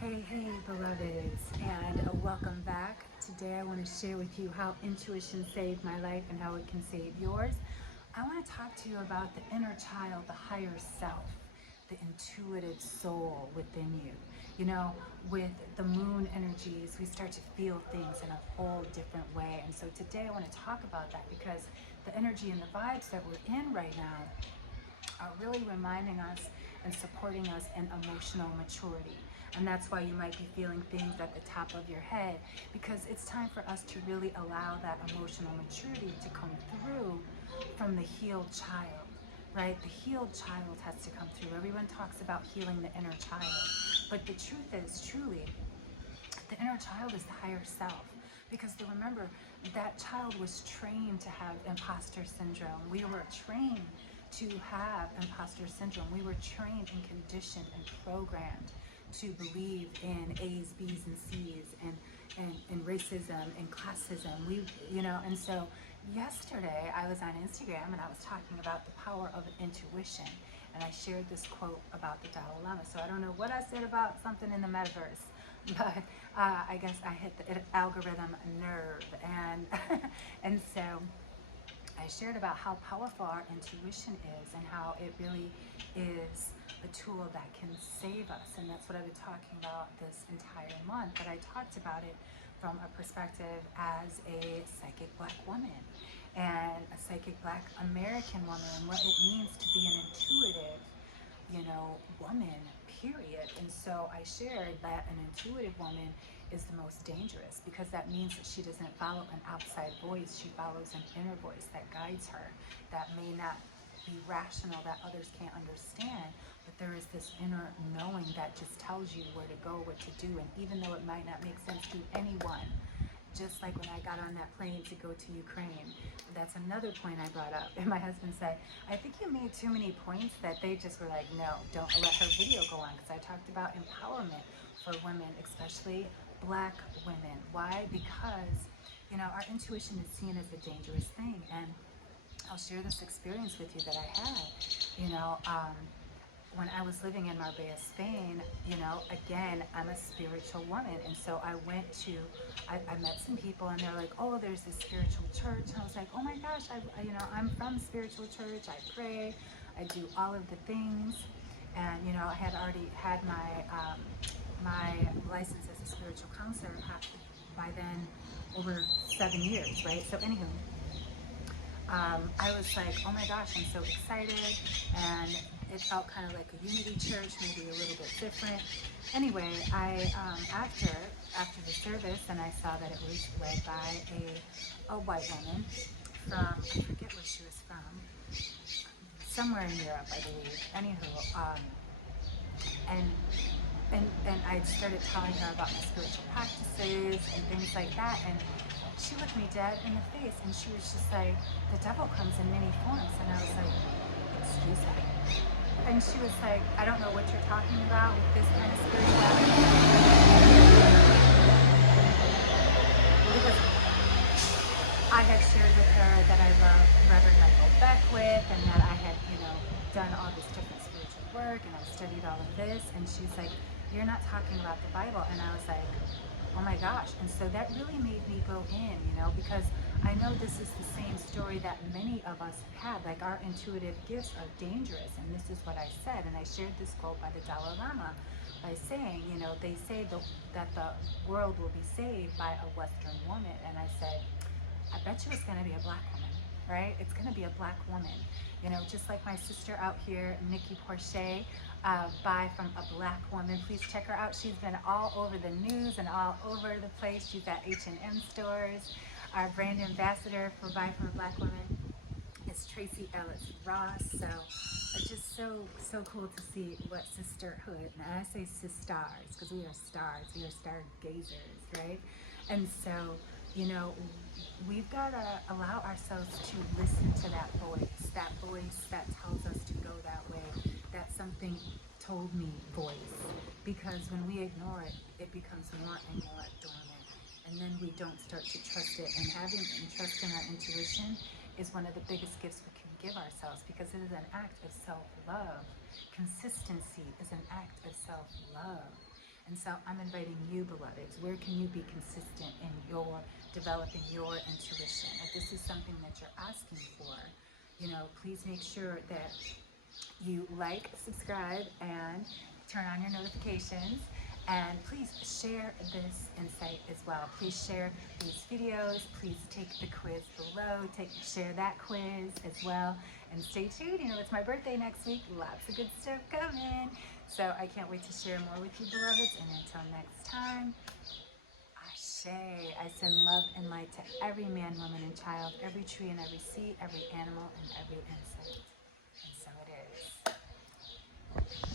Hey, beloveds, and welcome back. Today I want to share with you how intuition saved my life and how it can save yours. I want to talk to you about the inner child, the higher self, the intuitive soul within you. You know, with the moon energies, we start to feel things in a whole different way. And so today I want to talk about that because the energy and the vibes that we're in right now are really reminding us and supporting us in emotional maturity. And that's why you might be feeling things at the top of your head, because it's time for us to really allow that emotional maturity to come through from the healed child, right? The healed child has to come through. Everyone talks about healing the inner child, but the truth is, truly, the inner child is the higher self. Because remember, that child was trained to have imposter syndrome. We were trained to have imposter syndrome. We were trained and conditioned and programmed to believe in A's, B's, and C's, and racism and classism. And so yesterday I was on Instagram and I was talking about the power of intuition. And I shared this quote about the Dalai Lama. So I don't know what I said about something in the metaverse, but I guess I hit the algorithm nerve, and and so I shared about how powerful our intuition is and how it really is a tool that can save us. And that's what I've been talking about this entire month. But I talked about it from a perspective as a psychic Black woman and a psychic Black American woman, and what it means to be an intuitive, woman, period. And so I shared that an intuitive woman is the most dangerous because that means that she doesn't follow an outside voice. She follows an inner voice that guides her, that may not be rational, that others can't understand, but there is this inner knowing that just tells you where to go, what to do. And even though it might not make sense to anyone, just like when I got on that plane to go to Ukraine. That's another point I brought up. And my husband said, I think you made too many points that they just were like, no, don't let her video go on. Because I talked about empowerment for women, especially Black women. Why? Because, our intuition is seen as a dangerous thing. And I'll share this experience with you that I had. You know, um, when I was living in Marbella, Spain, again, I'm a spiritual woman. And so I met some people and they're like, oh, there's this spiritual church. And I was like, oh my gosh, I'm from spiritual church. I pray, I do all of the things. And, I had already had my license as a spiritual counselor by then over 7 years, right? So anywho, I was like, oh my gosh, I'm so excited. And it felt kind of like a unity church, maybe a little bit different. Anyway, after the service, and I saw that it was led by a white woman from, I forget where she was from, somewhere in Europe, I believe. Anywho, and and I started telling her about my spiritual practices and things like that. And she looked me dead in the face and she was just like, the devil comes in many forms. And I was like, excuse me? And she was like, I don't know what you're talking about with this kind of spirituality. Because I had shared with her that I love Reverend Michael Beckwith and that I had, done all this different spiritual work and I studied all of this. And she's like, you're not talking about the Bible. And I was like, oh my gosh. And so that really made me go in, because I know this is the same story that many of us have. Like, our intuitive gifts are dangerous. And this is what I said. And I shared this quote by the Dalai Lama by saying, they say that the world will be saved by a Western woman. And I said, I bet you it's going to be a Black woman, right? It's going to be a Black woman. Just like my sister out here, Nikki Porche, buy from a Black woman. Please check her out. She's been all over the news and all over the place. She's at H&M stores. Our brand ambassador for Buy from a Black Woman is Tracy Ellis Ross. So it's just so cool to see what sisterhood, and I say sisters because we are stars, we are stargazers, right? And so, we've got to allow ourselves to listen to that voice that tells us to go that way, that something told me voice. Because when we ignore it, it becomes more and more dormant. And then we don't start to trust it. And having and trusting our intuition is one of the biggest gifts we can give ourselves, because it is an act of self-love. Consistency is an act of self-love. And so I'm inviting you, beloveds, where can you be consistent in your developing your intuition? If this is something that you're asking for, please make sure that you like, subscribe, and turn on your notifications. And please share this insight as well. Please share these videos. Please take the quiz below. Share that quiz as well. And stay tuned. It's my birthday next week. Lots of good stuff coming. So I can't wait to share more with you, beloveds. And until next time, Ashe. I send love and light to every man, woman, and child, every tree and every seed, every animal and every insect.